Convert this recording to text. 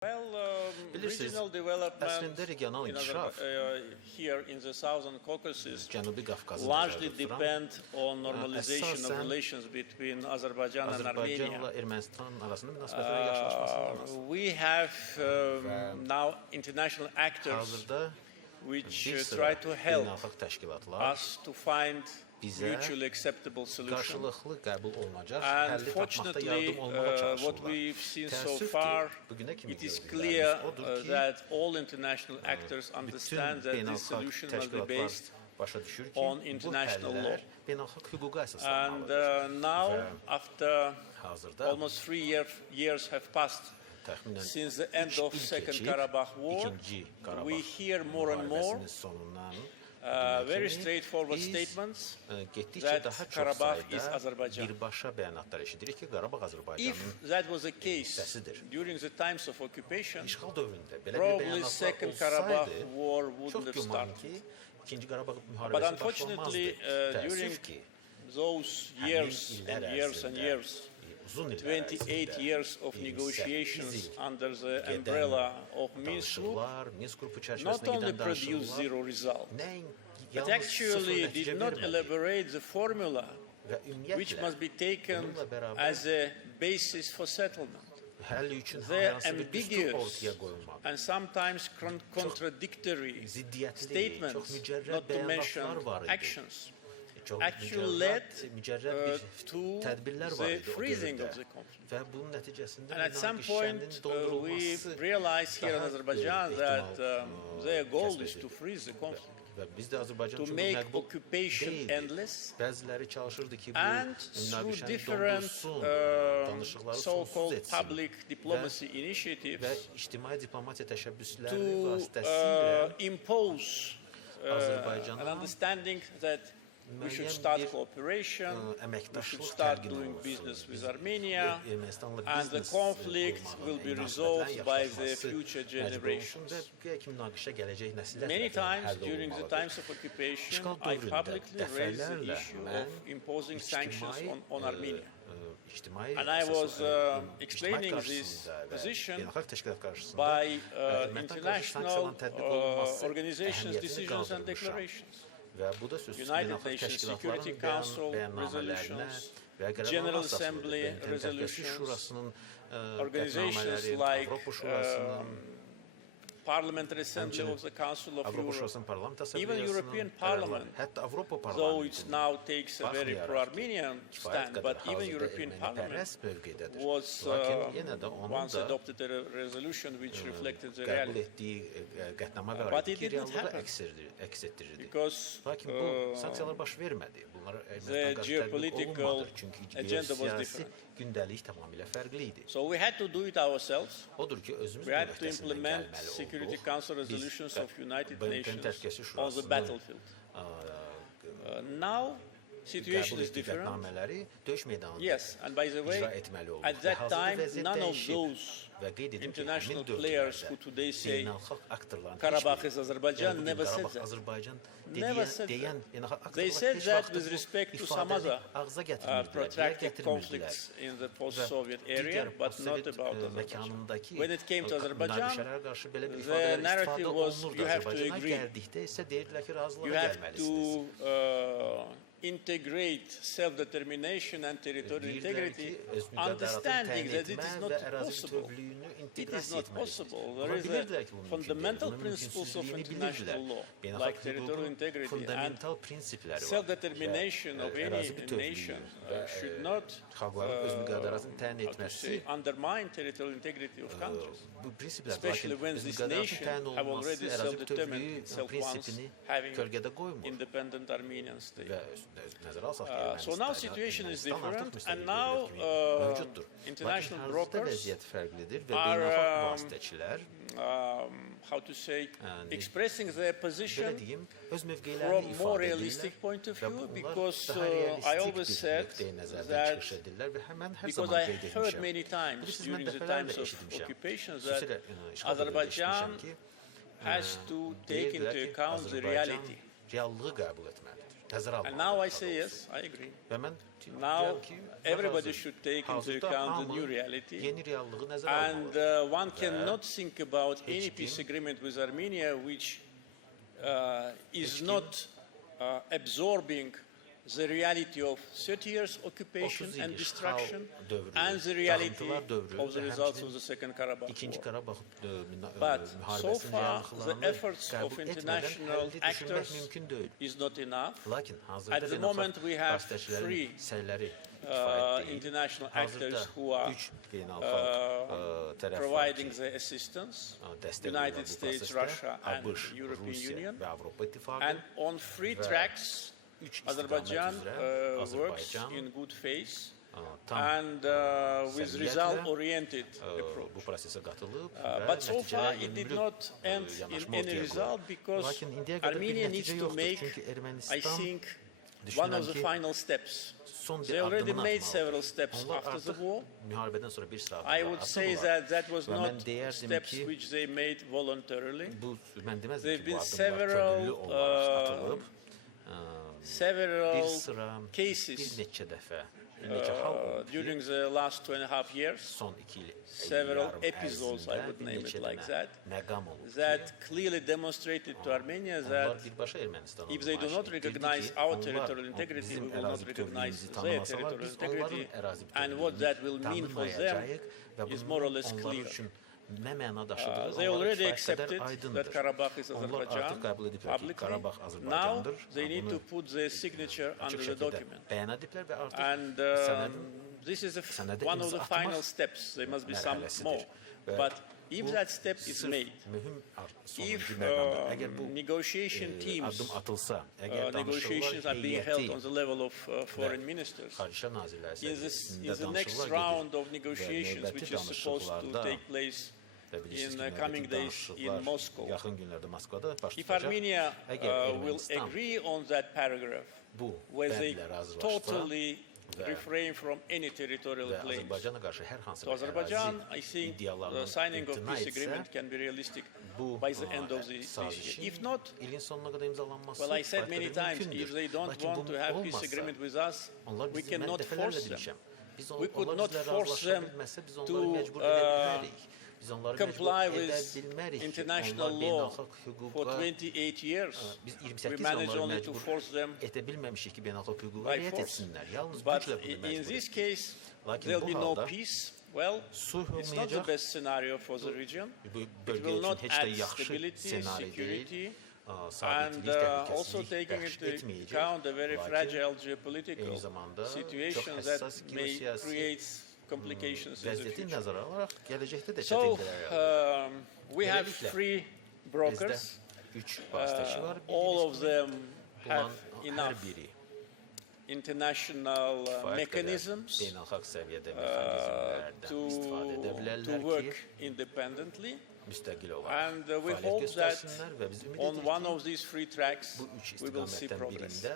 Bilirsiniz, əslində regional inkişaf Cənubi Qafqazın əsasən Azərbaycanla Ermənistan arasında münasibətlərin yaxşılaşmasına hazırda bir sıra beynəlxalq təşkilatlar bizə qarşılıqlı qəbul olunacaq, həlli tapmaqda yardım olmağa çalışırlar. Təəssüf ki, bugünə kimi gördüklərimiz odur ki, bütün beynəlxalq təşkilatlar başa düşür ki, bu həllər beynəlxalq hüquqa əsaslanmalıdır. Və hazırda təxminən 3 il keçib, ikinci Qarabağ müharibəsinin sonundan very straightforward statements getdikcə daha çox sayda birbaşa bəyanatlar eşidirik ki, Qarabağ Azərbaycanın hissəsidir. İşğal dövründə belə bir bəyanatlar olsaydı, çox güman ki, ikinci Qarabağ müharibəsi başlamazdı. Təəssüf ki, həmin illər ərzində 28 years of negotiations under the umbrella of Minsk Group not only produced zero result, but actually did not elaborate the formula which must be taken as a basis for settlement. Their ambiguous and sometimes contradictory statements, not to mention actions, actually led to the freezing of the conflict. And at some point we realized here in Azerbaijan that their goal is to freeze the conflict, to make occupation endless, and through different so-called public diplomacy initiatives to impose an understanding that we should start cooperation, we should start doing business with Armenia, and the conflict will be resolved by the future generations. Many times during the times of occupation, I publicly raised the issue of imposing sanctions on Armenia. And I was explaining this position by international organizations' decisions and declarations. United Nations Security Council resolutions, General Assembly resolutions, organizations like Parliamentary Assembly of the Council of Europe, even European Parliament, though it now takes a very pro-Armenian stand, but even European Parliament was once adopted a resolution which reflected the reality. But it did not happen because the geopolitical agenda was different. So we had to do it ourselves. We had to implement Security Council resolutions of United Nations on the battlefield. Now, situation is different. Yes, and by the way, at that time, none of those international players who today say Qarabağ is Azerbaijan never said that. Never said that. They said that with respect to some other protracted conflicts in the post-Soviet area, but not about Azerbaijan. When it came to Azerbaijan, the narrative was you have to agree. You have to integrate self-determination and territorial integrity, understanding that it is not possible. It is not possible. There is a fundamental principles of international law, like territorial integrity and self-determination of any nation should not undermine territorial integrity of countries, especially when this nation have already self-determined itself once, having independent Armenian state. So now situation is different, and now international brokers are, how to say, expressing their position from a more realistic point of view, because I always said that, because I heard many times during the times of occupation that Azerbaijan has to take into account the reality. And now I say yes, I agree. Now everybody should take into account the new reality, and one cannot think about any peace agreement with Armenia which is not absorbing the reality of 30 years occupation and destruction and the reality of the results of the Second Qarabağ War. But so far, the efforts of international actors is not enough. At the moment, we have three international actors who are providing the assistance: United States, Russia, and European Union. And on three tracks, Azerbaijan works in good faith and with result-oriented approach. But so far it did not end in any result because Armenia needs to make, I think, one of the final steps. They already made several steps after the war. I would say that that was not steps which they made voluntarily. There have been several cases during the last 2.5 years, several episodes, I would name it like that, that clearly demonstrated to Armenia that if they do not recognize our territorial integrity, we will not recognize their territorial integrity, and what that will mean for them is more or less clear. They already accepted that Qarabağ is Azerbaijan publicly. Now they need to put their signature under the document. And this is one of the final steps. There must be some more. But if that step is made, if negotiation teams, negotiations are being held on the level of foreign ministers, in the next round of negotiations, which is supposed to take place in the coming days in Moscow, if Armenia will agree on that paragraph, where they totally refrain from any territorial claims to Azerbaijan, I think the signing of peace agreement can be realistic by the end of this year. If not, well, I said many times, if they don't want to have peace agreement with us, we cannot force them. We could not force them to comply with international law for 28 years. We managed only to force them by force. But in this case, there will be no peace. Well, it's not the best scenario for the region. It will not add stability, security, and also taking into account the very fragile geopolitical situation that may create complications in the future. So we have three brokers. All of them have enough international mechanisms to work independently. And we hope that on one of these three tracks we will see progress.